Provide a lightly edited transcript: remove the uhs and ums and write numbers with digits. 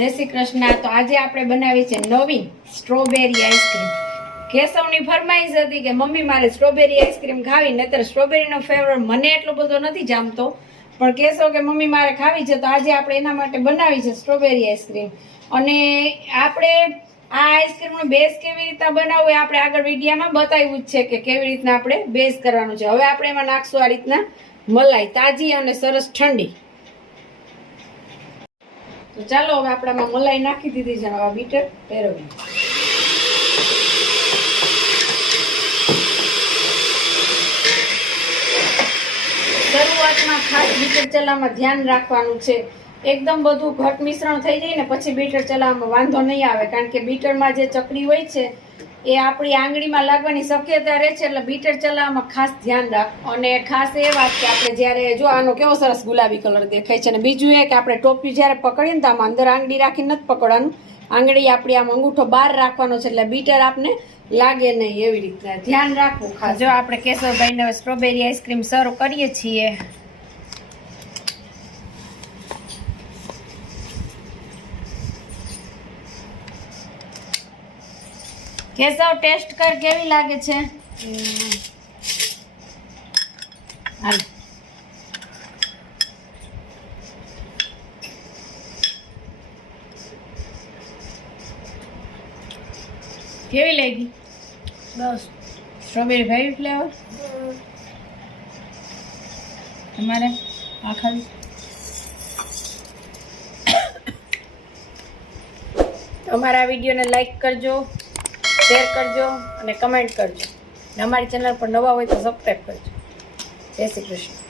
જય શ્રી કૃષ્ણ। તો આજે આપણે બનાવી છે નવીન સ્ટ્રોબેરી આઈસ્ક્રીમ। કેશવની ફરમાઈશ હતી કે મમ્મી મારે સ્ટ્રોબેરી આઈસ્ક્રીમ ખાવી, નહીતર સ્ટ્રોબેરીનો ફ્લેવર મને એટલો બધો નથી જામતો, પણ કેશવ કે મમ્મી મારે ખાવી છે, તો આજે આપણે એના માટે બનાવી છે સ્ટ્રોબેરી આઈસ્ક્રીમ। અને આપણે આ આઈસ્ક્રીમનો બેઝ કેવી રીતના બનાવવું એ આપણે આગળ વિડીયોમાં બતાવ્યું જ છે કે કેવી રીતના આપણે બેઝ કરવાનું છે। હવે આપણે એમાં નાખશું આ રીતના મલાઈ તાજી અને સરસ ઠંડી। તો ચાલો હવે આપણામાં મલાઈ નાખી દીધી છે, હવે બીટર ફેરવી। શરૂઆતમાં ખાસ બીટર ચલાવવામાં ધ્યાન રાખવાનું છે, એકદમ બધું ઘટ મિશ્રણ થઈ જાય ને પછી બીટર ચલાવવામાં વાંધો નહીં આવે, કારણ કે બીટરમાં જે ચકડી હોય છે એ આપણી આંગળીમાં લાગવાની શક્યતા રહે છે, એટલે બીટર ચલાવવામાં ખાસ ધ્યાન રાખ। અને ખાસ એ વાત કે આપણે જ્યારે જો આનો કેવો સરસ ગુલાબી કલર દેખાય છે, અને બીજું એ કે આપણે ટોપી જ્યારે પકડીએ ને તો આમાં અંદર આંગળી રાખીને નથી પકડવાનું, આંગળી આપણી આમ અંગૂઠો બહાર રાખવાનો છે, એટલે બીટર આપને લાગે નહીં, એવી રીતના ધ્યાન રાખવું ખાસ। જો આપણે કેશવભાઈને હવે સ્ટ્રોબેરી આઈસ્ક્રીમ સર્વ કરીએ છીએ। કેશવ ટેસ્ટ કર કેવી લાગે છે? હાલ કેવી લાગી? બસ સ્ટ્રોબેરી ભાઈ ફ્લેવર તમારે આ ખાવી? અમારા વિડીયોને લાઈક કરજો, શેર કરજો અને કમેન્ટ કરજો, અને અમારી ચેનલ પર નવા હોય તો સબસ્ક્રાઈબ કરજો। જય શ્રી કૃષ્ણ।